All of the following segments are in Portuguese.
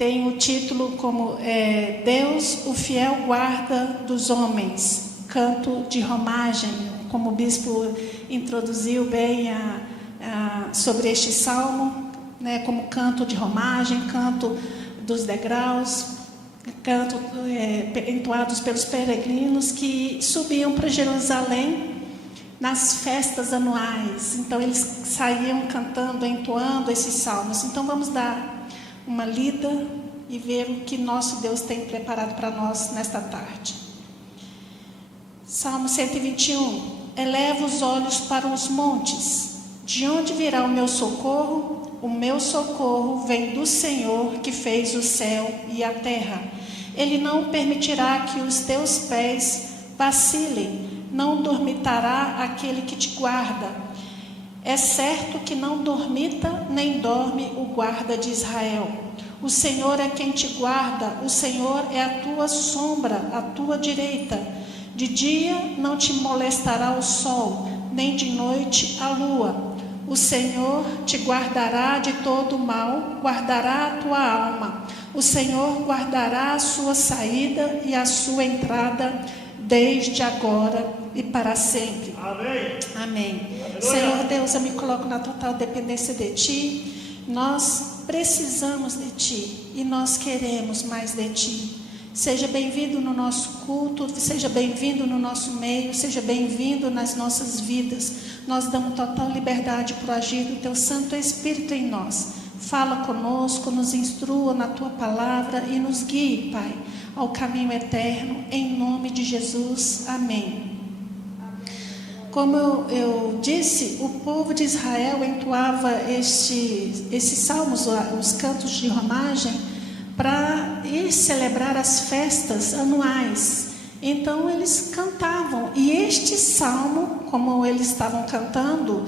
tem o título como Deus, o fiel guarda dos homens, canto de romagem, como o bispo introduziu bem sobre este salmo, né, como canto de romagem, canto dos degraus, canto entoados pelos peregrinos que subiam para Jerusalém nas festas anuais. Então eles saíam cantando, entoando esses salmos. Então vamos dar uma lida e ver o que nosso Deus tem preparado para nós nesta tarde. Salmo 121. Eleva os olhos para os montes. De onde virá o meu socorro? O meu socorro vem do Senhor que fez o céu e a terra. Ele não permitirá que os teus pés vacilem. Não dormitará aquele que te guarda. É certo que não dormita nem dorme o guarda de Israel. O Senhor é quem te guarda, o Senhor é a tua sombra, a tua direita. De dia não te molestará o sol, nem de noite a lua. O Senhor te guardará de todo o mal, guardará a tua alma. O Senhor guardará a sua saída e a sua entrada, desde agora e para sempre. Amém. Amém. Senhor Deus, eu me coloco na total dependência de Ti. Nós precisamos de Ti e nós queremos mais de Ti. Seja bem-vindo no nosso culto, seja bem-vindo no nosso meio, seja bem-vindo nas nossas vidas. Nós damos total liberdade para o agir do Teu Santo Espírito em nós. Fala conosco, nos instrua na Tua palavra e nos guie, Pai, ao caminho eterno, em nome de Jesus. Amém. Como eu disse, o povo de Israel entoava esses salmos, os cantos de romagem, para ir celebrar as festas anuais. Então eles cantavam, e este salmo, como eles estavam cantando,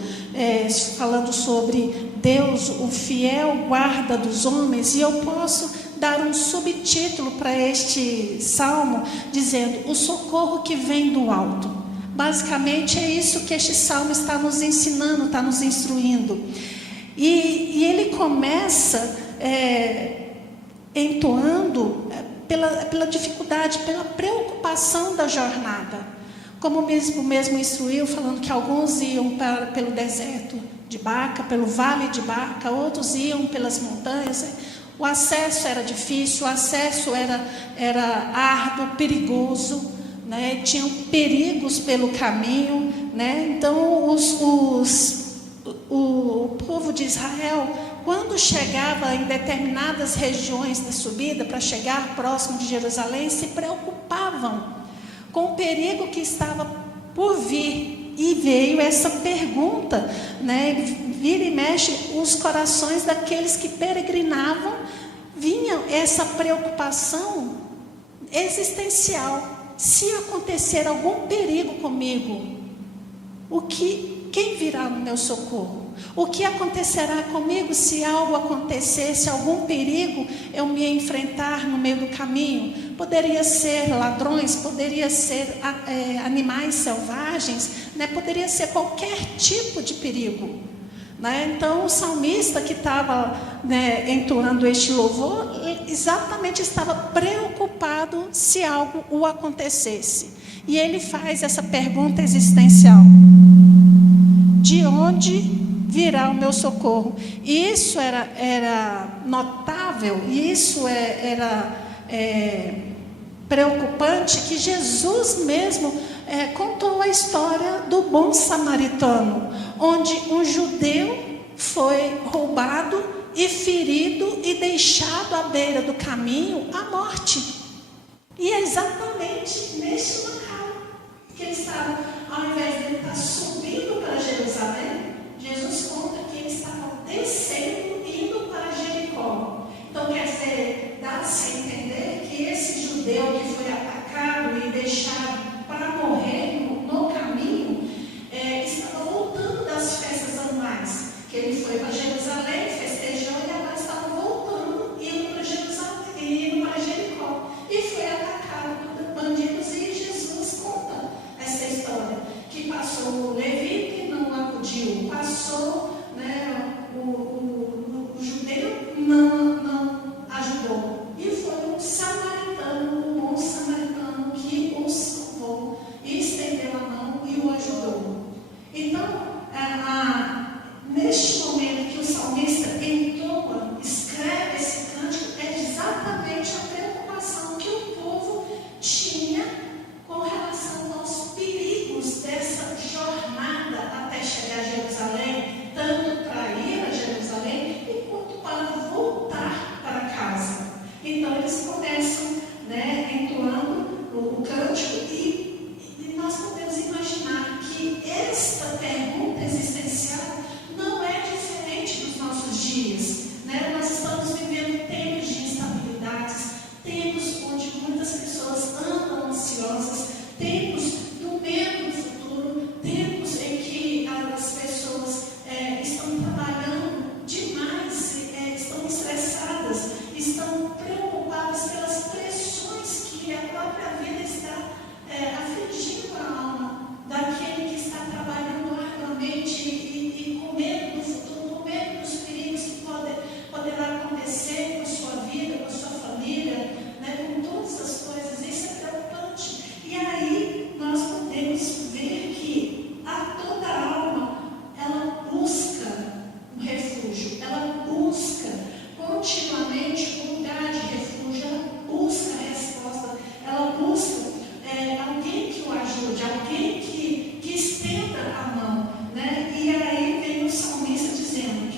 falando sobre Deus, o fiel guarda dos homens, e eu posso dar um subtítulo para este salmo, dizendo, o socorro que vem do alto. Basicamente é isso que este salmo está nos ensinando, está nos instruindo. E ele começa entoando pela dificuldade, pela preocupação da jornada. Como o mesmo instruiu, falando que alguns iam pelo deserto de Baca, pelo vale de Baca, outros iam pelas montanhas. O acesso era difícil, o acesso era árduo, perigoso, né? Tinham perigos pelo caminho, né? Então o povo de Israel, quando chegava em determinadas regiões da subida, para chegar próximo de Jerusalém, se preocupavam com o perigo que estava por vir. E veio essa pergunta, né? Vira e mexe os corações daqueles que peregrinavam, vinha essa preocupação existencial. Se acontecer algum perigo comigo, quem virá no meu socorro? O que acontecerá comigo se algo acontecer, se algum perigo eu me enfrentar no meio do caminho? Poderia ser ladrões, poderia ser animais selvagens, né? Poderia ser qualquer tipo de perigo, né? Então o salmista que estava, né, entoando este louvor, exatamente estava preocupado se algo o acontecesse. E ele faz essa pergunta existencial: de onde virá o meu socorro? E isso era notável, e isso era preocupante, que Jesus mesmo contou a história do bom samaritano, onde um judeu foi roubado e ferido e deixado à beira do caminho à morte. E é exatamente nesse local que ele estava, ao invés de ele estar subindo para Jerusalém, Jesus conta que ele estava descendo e indo para Jericó. Então, quer dizer, dá-se a entender que esse judeu que foi atacado e deixado para morrer no caminho, estava voltando das festas anuais, que ele foi para Jerusalém, festejou, e agora estava voltando, indo para Jerusalém, indo para Jericó, e foi atacado por bandidos. E Jesus conta essa história, que passou o levita e não acudiu, passou, né, o judeu não ajudou. porque a própria vida está afligindo a alma daquele que está trabalhando arduamente e com medo do futuro, com medo dos perigos que poderá acontecer com a sua vida, com a sua família, né, com todas as coisas. Isso é preocupante. E aí nós podemos ver que a toda alma, ela busca um refúgio, ela busca continuamente um lugar de refúgio, ela busca a resposta, ela busca alguém que o ajude, alguém que estenda a mão, né? E aí vem o salmista dizendo,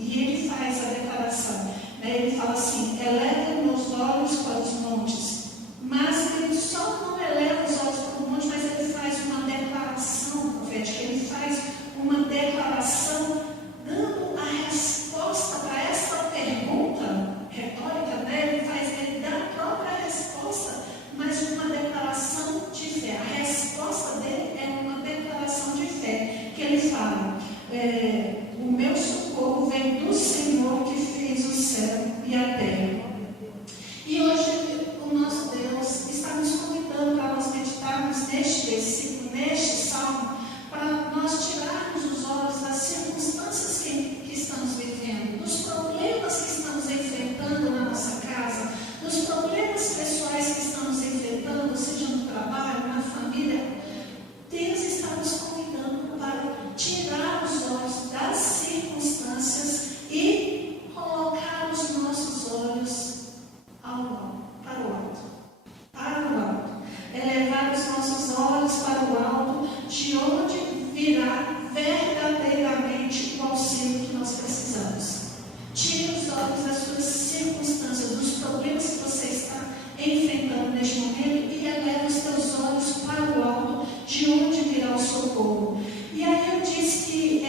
e ele faz a declaração, né? Ele fala assim: eleva meus olhos para os montes, mas ele só não eleva os olhos para o monte, mas ele faz uma declaração profética, ele faz uma declaração dando a resposta para essa pergunta retórica, né? Ele dá a própria resposta, mas uma declaração de fé. A resposta dele é uma declaração de fé, que ele fala: o meu socorro vem do Senhor que fez o céu e a terra. E hoje o nosso Deus está nos convidando para nós meditarmos neste versículo, neste salmo, para nós tirarmos os olhos das circunstâncias que estamos vivendo, dos problemas que estamos enfrentando na nossa casa, dos problemas pessoais que estamos enfrentando, seja no trabalho, na família. Deus está nos convidando para tirar os olhos das circunstâncias e colocar os nossos olhos para o alto. Elevar os nossos olhos para o alto, de onde virá verdadeiramente o auxílio que nós precisamos. Tire os olhos das suas circunstâncias, dos problemas que você está enfrentando neste momento, e eleve os teus olhos para o alto, de onde virá o socorro. E aí eu disse que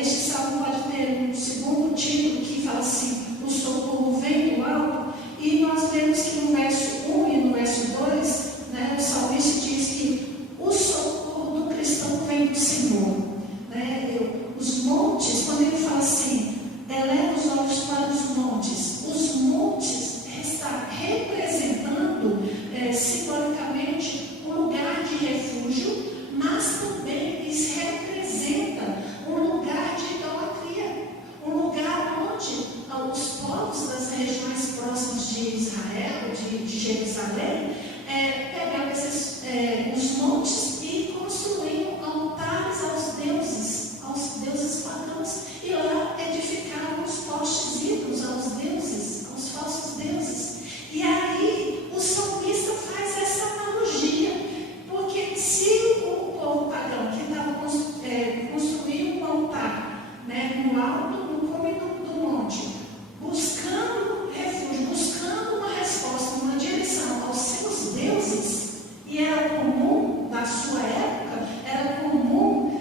este salmo pode ter um segundo título que fala assim: o socorro vem do alto. E nós vemos que no verso 1 e no verso 2, né, o salmista diz que o socorro do cristão vem do Senhor. Né? Os montes, quando ele fala assim, eleva os olhos para os montes está representando simbolicamente um lugar de refúgio, mas também isso representa um lugar de idolatria, um lugar onde os povos das regiões próximas de Israel, de Jerusalém, pegavam os montes e construíam altares aos deuses pagãos, e lá edificavam os postes ídolos aos deuses, aos falsos deuses. E aí o salmista faz essa analogia, porque se o povo pagão que estava construindo um altar, né, no alto, no cume do monte, buscando refúgio, buscando uma resposta, uma direção aos seus deuses, e era comum, na sua época, era comum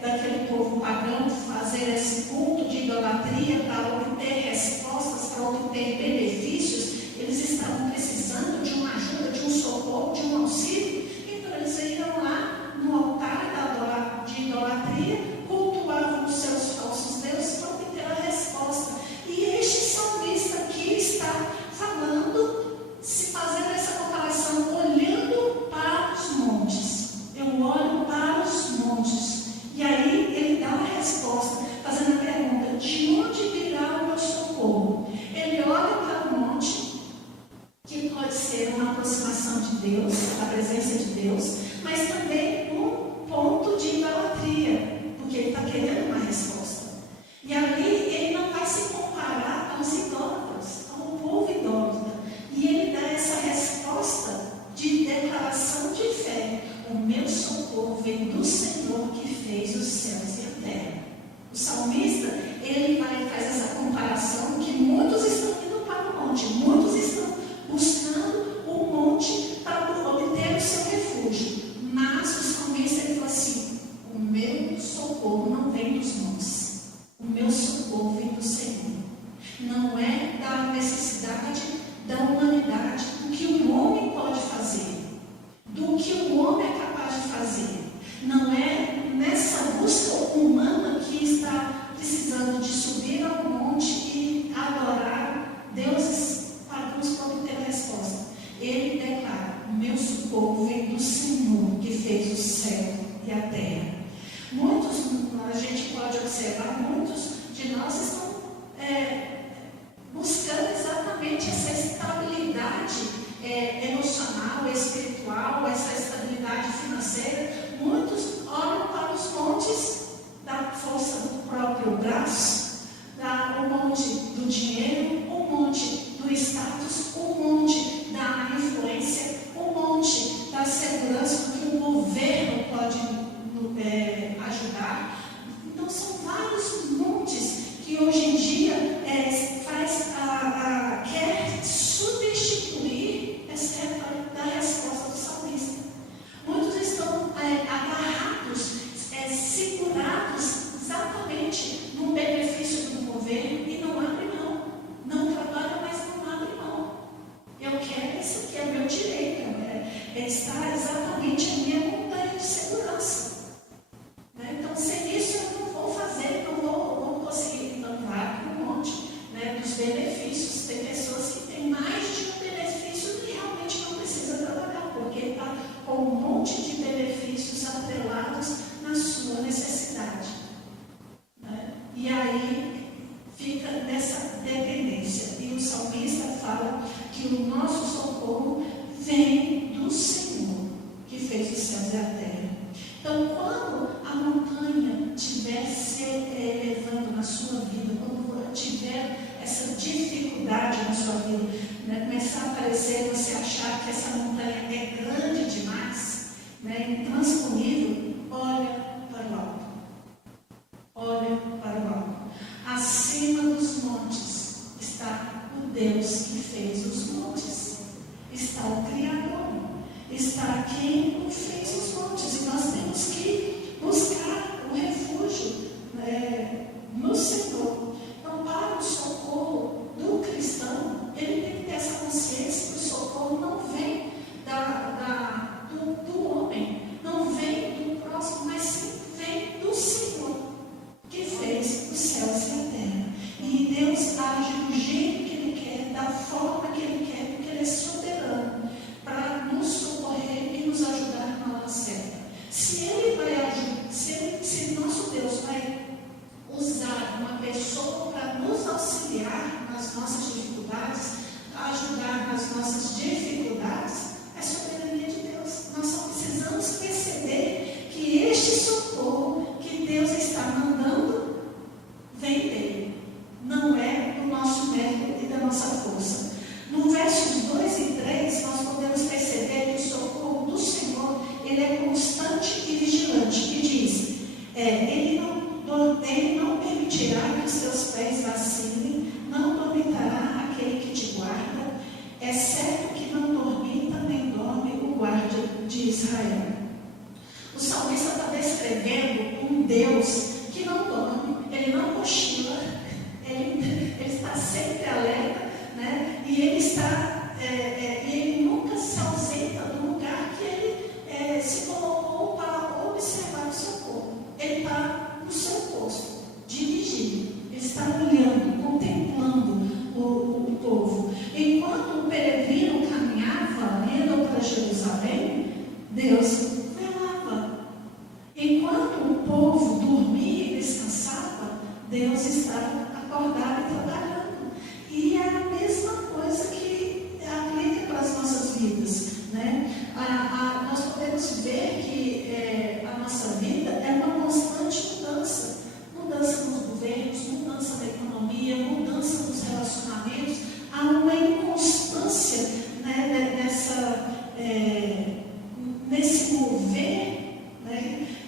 daquele povo pagão fazer esse culto de idolatria para obter respostas, para obter benefícios. Eles estavam precisando de uma ajuda, de um socorro, de um auxílio, então eles iam lá no altar de idolatria, cultuavam os seus falsos deuses para obter a resposta. E este salmista aqui está falando, fazendo essa comparação, olhando para os montes. Eu olho para os montes. E aí ele dá a resposta, fazendo a pergunta: de onde virá o meu socorro? Ele olha para o monte, que pode ser uma aproximação de Deus, a presença de Deus, mas também um ponto de idolatria, porque ele está querendo uma resposta. E ali ele não vai se comparar aos idólatras, ao povo idólatra. E ele dá essa resposta de declaração de fé: o meu socorro vem do Senhor que fez os céus e a terra. O salmista, ele faz essa comparação que muitos estão indo para o monte, muitos estão buscando o monte para obter o seu refúgio, mas observar, muitos de nós estão buscando exatamente essa estabilidade emocional, espiritual, essa estabilidade financeira. Muitos olham para os montes da força do próprio braço, o monte do dinheiro, o monte do status, o monte da influência, o monte da segurança que o governo pode ajudar. Então são vários montes que hoje em dia quer substituir essa retórica da resposta do salmista. Muitos estão agarrados, segurados exatamente no benefício do governo e não abrem mão. Não trabalham, mas não abrem mão. Eu quero, isso aqui é meu direito, está exatamente a minha montanha de segurança. Então, sem isso eu não vou fazer, não vou conseguir levar para um monte dos benefícios. Tem pessoas que têm mais de um benefício e realmente não precisa trabalhar, porque está com um monte de benefícios atrelados na sua necessidade. E aí fica nessa dependência. E o salmista fala que o nosso socorro vem do Senhor, que fez os céus e a terra. Então, quando a montanha estiver se elevando na sua vida, quando tiver essa dificuldade na sua vida, começar a aparecer, você achar que essa montanha é grande demais, intransponível, olha para o alto. Olha para o alto. Acima dos montes está o Deus que fez os montes. Está o Criador. Está quem fez os montes. E nós temos que buscar o refúgio no Senhor. Então, para o socorro do cristão, ele tem que ter essa consciência que o socorro não vem do homem, não vem do próximo, mas sim vem do Senhor, que fez os céus e a terra. E Deus age do jeito que Ele quer, da forma que Ele quer, porque Ele é soberano para nos socorrer e nos ajudar na hora certa. Se Ele vai agir, se nosso Deus vai usar uma pessoa para nos auxiliar nas nossas dificuldades, ajudar nas nossas dificuldades, é soberania de Deus. Nós só precisamos perceber que este socorro que Deus está mandando vem dele. Não é do nosso mérito e da nossa força. No versos 2 e 3, nós podemos perceber que o socorro do Senhor, ele é constante e vigilante. E diz, ele não permitirá que os teus pés vacilem, não dormitará aquele que te guarda, é certo que não dormita nem dorme o guarda de Israel. O salmista está descrevendo um Deus que não dorme, ele não cochila, ele está sempre alerta, e ele nunca se ausenta do lugar que ele se colocou para observar o seu povo. Ele está no seu posto de vigília, ele está olhando, contemplando o povo. Enquanto o peregrino caminhava, indo para Jerusalém, Deus velava. Enquanto o povo dormia e descansava, Deus estava acordado e trabalhando. E é a mesma coisa que aplica para as nossas vidas. Nós podemos ver que a nossa vida é uma constante mudança. Mudança nos governos, mudança na economia, mudança nos relacionamentos. Há uma inconstância nesse mover,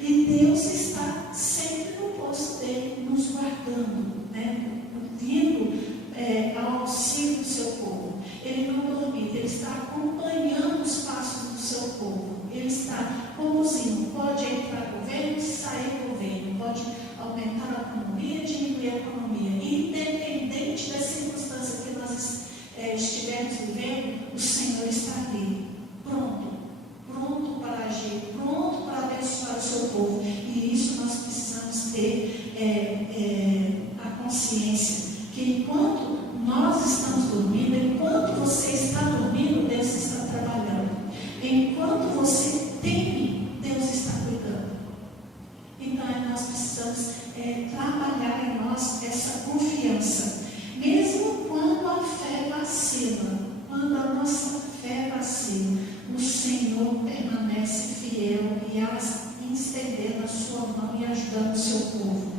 e Deus está sempre no posto dele, nos guardando, vindo ao auxílio do seu povo. Ele não dormita, ele está acompanhando os passos do seu povo. Ele está conduzindo, pode entrar governo, sair governo, pode aumentar a economia, diminuir a economia. Independente da circunstância que nós estivermos vivendo, o Senhor está ali, pronto para agir, pronto para abençoar o seu povo. E isso nós precisamos ter a consciência que enquanto nós estamos dormindo, enquanto você está dormindo, Deus está trabalhando. Enquanto você teme, Deus está cuidando. Então nós precisamos trabalhar e estendendo a sua mão e ajudando o seu povo.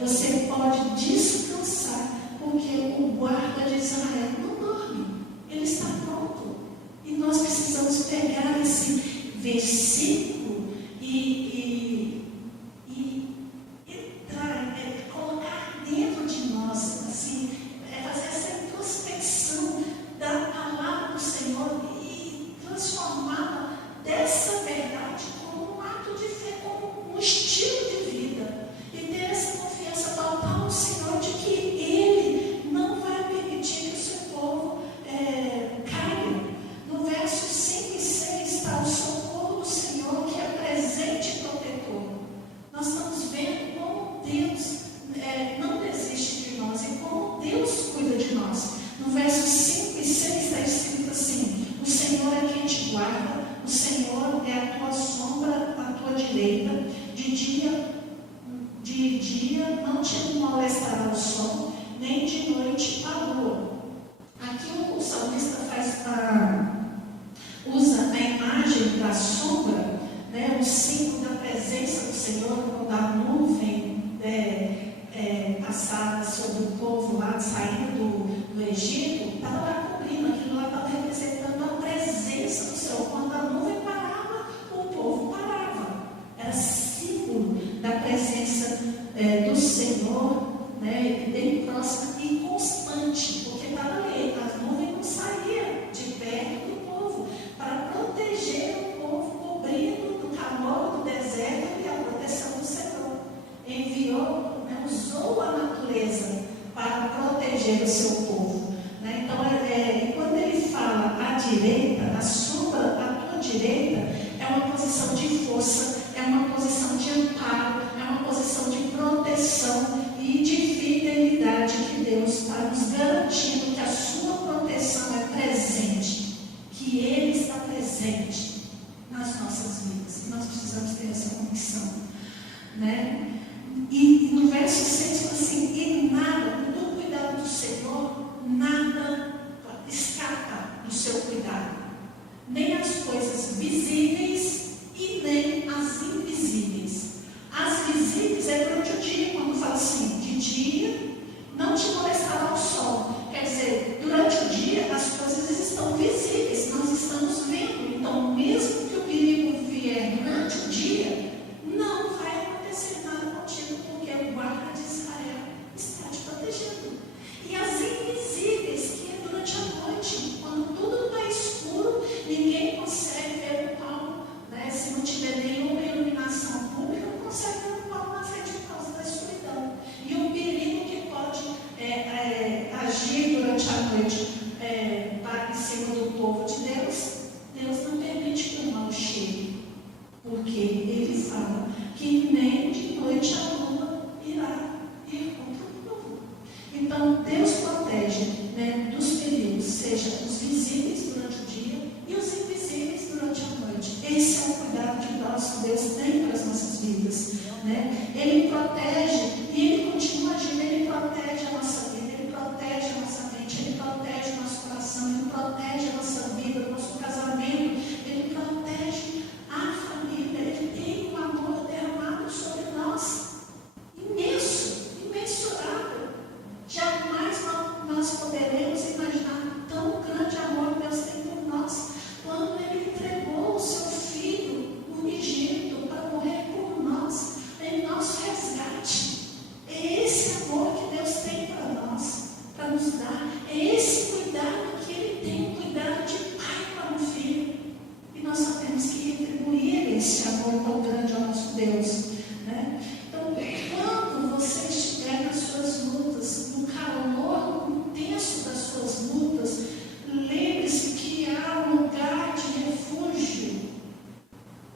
Você pode descansar, porque o guarda de Israel não dorme, ele está pronto. E nós precisamos pegar esse versículo e entrar, colocar dentro de nós, assim, fazer essa introspecção da palavra do Senhor e transformá-la dessa verdade como um ato de fé, como um estilo de vida. E ter essa confiança total no Senhor de que Ele não vai permitir que o seu povo caia. No verso 5 e 6 está o socorro do Senhor, que é presente e protetor. Nós estamos vendo como Deus não desiste de nós e como Deus cuida de nós. No verso 5 e 6 está escrito assim: o Senhor é quem te guarda, o Senhor é a tua sombra à tua direita, de dia não te molestará o sol, nem de noite a lua. Aqui o salmista usa a imagem da sombra, né, o símbolo da presença do Senhor, quando a nuvem passava sobre o povo lá saindo do Egito, estava lá cobrindo, aquilo lá estava representando a presença do Senhor. Quando a nuvem parava, o povo parava. Era símbolo da presença do Senhor, né, bem próxima e constante, porque estava ali, a nuvem não saía de perto do povo, para proteger o povo, cobrindo do calor do deserto e a proteção do Senhor. Enviou, usou a natureza para proteger o seu povo. Né? Então, quando ele fala à direita, a sombra à tua direita, é uma posição de força, é uma posição de amparo, é uma posição de proteção e de fidelidade que Deus está nos garantindo que a sua proteção é presente, que Ele está presente nas nossas vidas. E nós precisamos ter essa convicção. Né? E no verso 6 fala assim: e nada, no cuidado do Senhor, nada escapa do seu cuidado, nem as coisas visíveis e nem as invisíveis. As visíveis é durante o dia, quando fala assim, de dia não te molestará o sol. Quer dizer, durante o dia as coisas estão visíveis, nós estamos vendo. Então, mesmo que o perigo vier durante o dia, não vai acontecer nada contigo, porque o guarda de Israel está te protegendo. E as invisíveis, que é durante a noite, quando tudo está escuro, ninguém consegue ver o pau, né? Se não tiver nenhuma iluminação pública, não consegue ver o pau na frente por causa da escuridão. E o perigo que pode agir durante a noite em cima do povo de Deus, Deus não permite que o mal chegue, porque Ele fala que nem de noite a lua irá ir contra o povo. Então, Deus protege, né, dos períodos, seja os visíveis durante o dia e os invisíveis durante a noite. Esse é o cuidado que nosso Deus tem para as nossas vidas. Né? Ele protege e Ele continua agindo. Ele protege a nossa vida, Ele protege a nossa mente, Ele protege o nosso coração, Ele protege a nossa vida, o nosso casamento, Ele protege a família. Ele tem um amor derramado sobre nós, imenso, imensurável. Jamais nós poderemos imaginar tão grande amor que Deus tem por nós, quando Ele entregou o seu Filho unigênito para morrer por nós, em nosso resgate. É esse amor que Deus tem para nós, para nos dar. É esse cuidado que Ele tem, um cuidado de pai para um filho. E nós só temos que retribuir esse amor tão grande ao nosso Deus. Né? Então, quando você estiver nas suas lutas, no calor intenso das suas lutas, lembre-se que há um lugar de refúgio.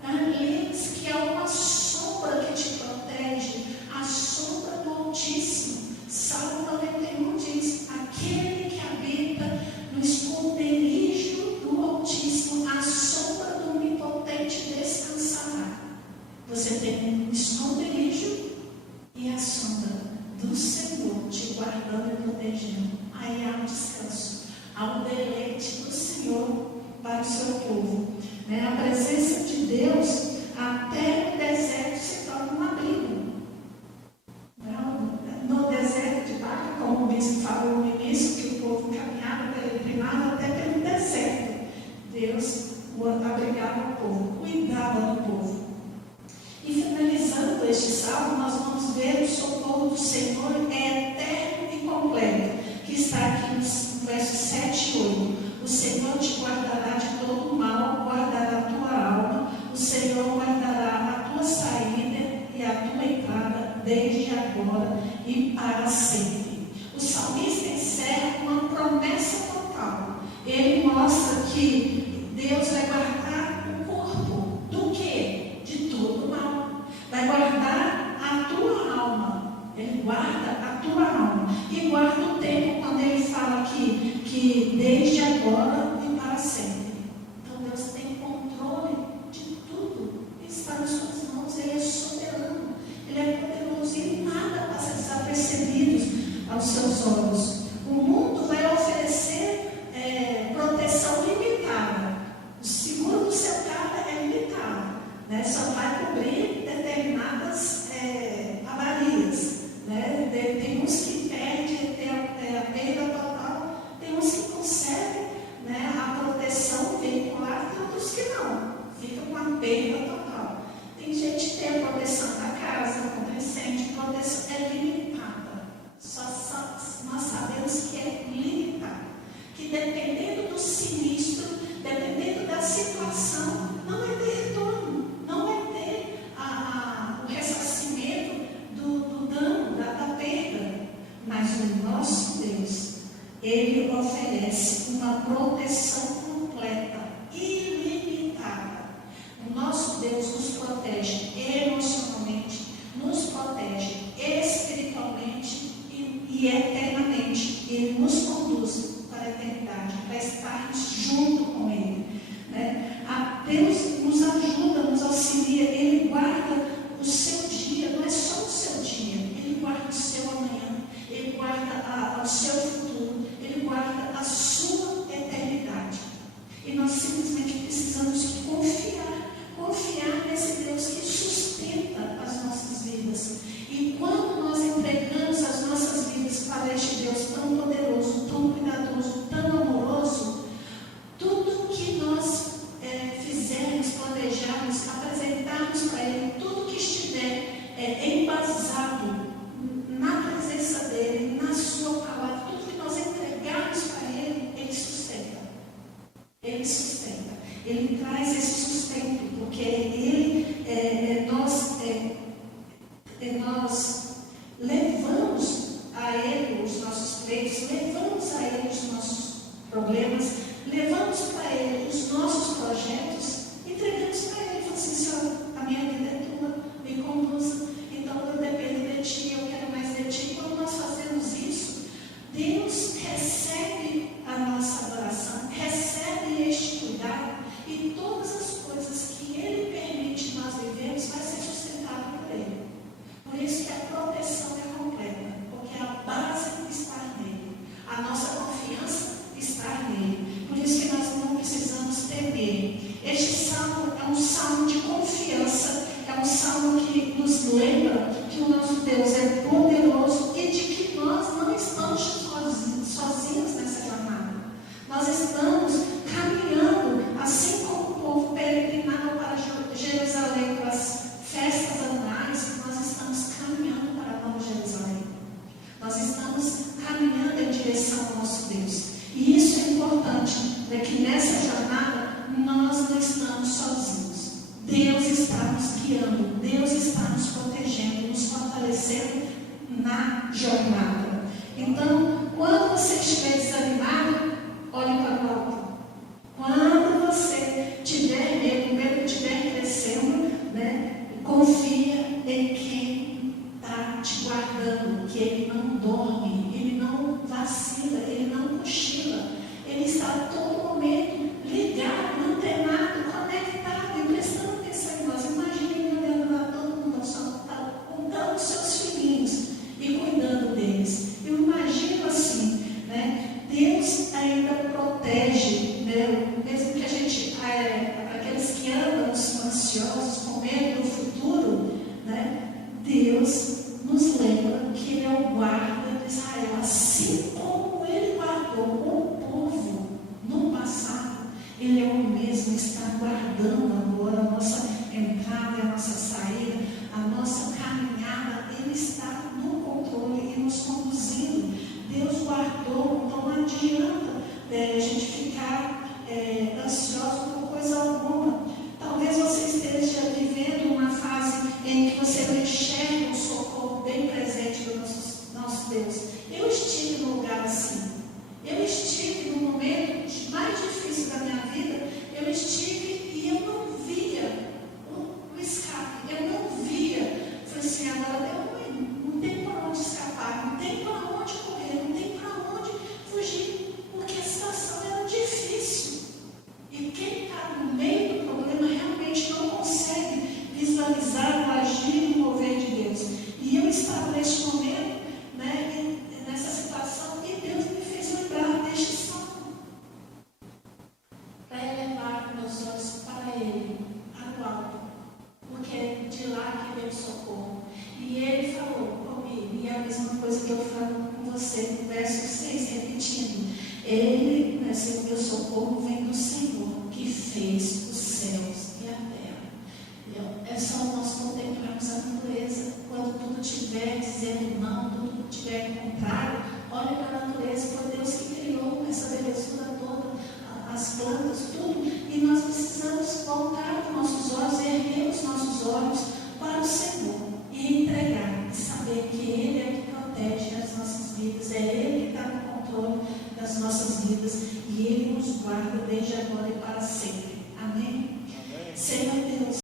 Lembre-se que há uma sombra que te protege, a sombra do Altíssimo. Salmo 91 diz: aquele que habita no esconderijo do Altíssimo, a sombra do Onipotente descansará. Você tem um esconderijo e a sombra do Senhor te guardando e protegendo. Aí há um descanso, há um deleite do Senhor para o seu povo. A presença de Deus, até o deserto se torna um abrigo. No deserto de Baca, como o bispo falou no início, que o povo caminhava, peregrinava até pelo deserto. Deus abrigava o povo, cuidava do povo. E finalizando este salmo, nós vamos ver o socorro do Senhor é eterno e completo, que está aqui nos versos 7 e 8. O Senhor te guardará de todo mal, guardará a tua alma, o Senhor guardará a tua saída e a tua entrada, desde agora e para sempre. O salmista encerra uma promessa total. Ele mostra que Deus vai guardar o corpo do quê? De todo mal. Vai guardar a tua alma. Ele guarda a tua alma. E guarda o tempo quando ele fala que desde agora e para sempre. Então Deus tem controle de tudo. Está nas suas mãos. Ele é soberano. Ele é poderoso. E nada passa desapercebido aos seus olhos. O mundo vai oferecer proteção limitada. O seguro do seu carro é limitado, né? Só vai cobrir determinadas avarias, né? Tem uns que perdem a perda total, tem uns que conseguem, né, a proteção veicular, tem outros que não, fica com a perda total. Tem gente que tem a proteção da casa, como recente, a proteção é limitada. Nós sabemos que é limitada. Que dependendo do sinistro, dependendo da situação, não vai ter retorno, não vai ter o ressarcimento do dano, da perda. Mas o nosso Deus, Ele oferece uma proteção completa, ilimitada. O nosso Deus nos protege emocionalmente, nos protege espiritualmente e eternamente. Ele nos conduz para a eternidade, para estarmos junto com Ele, né? Deus nos ajuda, nos auxilia. Ele guarda o seu dia, não é só o seu dia, Ele guarda o seu amanhã, Ele guarda o seu futuro, Ele guarda a sua eternidade. E nós simplesmente precisamos confiar nesse Deus que sustenta as nossas vidas. E quando nós entregamos as nossas vidas para este Deus tão poderoso, tão cuidadoso, tão amoroso, tudo que nós fizermos, planejarmos, apresentarmos para Ele, tudo que estiver embasado na presença dEle, na Sua palavra, tudo que nós entregarmos para Ele, Ele sustenta. Ele sustenta. Ele traz esse sustento, porque nós levamos a Ele os nossos pleitos, levamos a Ele os nossos problemas, levamos para Ele os nossos projetos, entregamos para Ele. Falamos assim: Senhor, a minha vida é tua, me conduza, então eu dependo de Ti, eu quero mais de Ti. Quando nós fazemos isso, Deus recebe a nossa adoração, recebe este cuidado, e todas as coisas que Ele permite nós vivemos vai ser sustentado por Ele. Por isso que a proteção é completa, porque a base está nele, a nossa confiança está nele. Por isso que nós não precisamos temer. Este salmo é um salmo de confiança, é um salmo que nos lembra que o nosso Deus é poderoso e de que nós não estamos sozinhos nessa jornada. Nós estamos caminhando, assim como o povo peregrinava para Jerusalém, para as festas anuais, nós estamos caminhando para a Nova Jerusalém. Nós estamos caminhando em direção ao nosso Deus. E isso é importante, né, que nessa jornada nós não estamos sozinhos. Deus está nos guiando, Deus está nos protegendo, nos fortalecendo na jornada. Então, quando você estiver desanimado, olhe para o alto. Quando você tiver medo, o medo estiver crescendo, né, confia em quem está te guardando, que Ele não dorme, Ele não vacila, Ele não cochila. Ele está a todo momento ligado, antenado, conectado e prestando atenção em nós. Imagine olhando lá todo mundo, só contando seus filhinhos e cuidando deles. Eu imagino assim, né? Deus ainda protege, né? Mesmo que a gente, aqueles que andam ansiosos, com medo, Deus nos lembra que Ele é o guarda de Israel, assim como Ele guardou o povo no passado. Ele é o mesmo, está guardando agora a nossa entrada, a nossa saída, a nossa caminhada. Ele está no controle e nos conduzindo. Deus guardou, então não adianta a gente ficar ansioso por coisa alguma. Talvez você esteja vivendo uma fase em que você não enxerga um socorro bem presente do nosso Deus. Eu estive num lugar assim. Eu estive no momento mais difícil da minha vida. Eu estive e eu não via o escape. Eu não via. Falei assim, agora não tem para onde escapar, não tem para onde correr, não tem para onde fugir, porque a situação era difícil. E quem está no meio do problema realmente não consegue visualizar o agir e o mover de Deus. E eu estava neste momento, nessa situação, e Deus me fez lembrar deste salmo, para elevar meus olhos para Ele, para o alto, porque é de lá que vem o socorro. E Ele falou comigo, e é a mesma coisa que eu falo com você, no verso 6, repetindo: Ele, o meu socorro vem do Senhor, que fez os céus e a terra. É só nós contemplarmos a natureza. Quando tudo estiver dizendo não, tudo estiver contrário, olha para a natureza. Foi Deus que criou essa belezura toda, as plantas, tudo. E nós precisamos voltar os nossos olhos, erguer os nossos olhos para o Senhor e entregar, e saber que Ele é que protege as nossas vidas, é Ele que está no controle das nossas vidas, e Ele nos guarda desde agora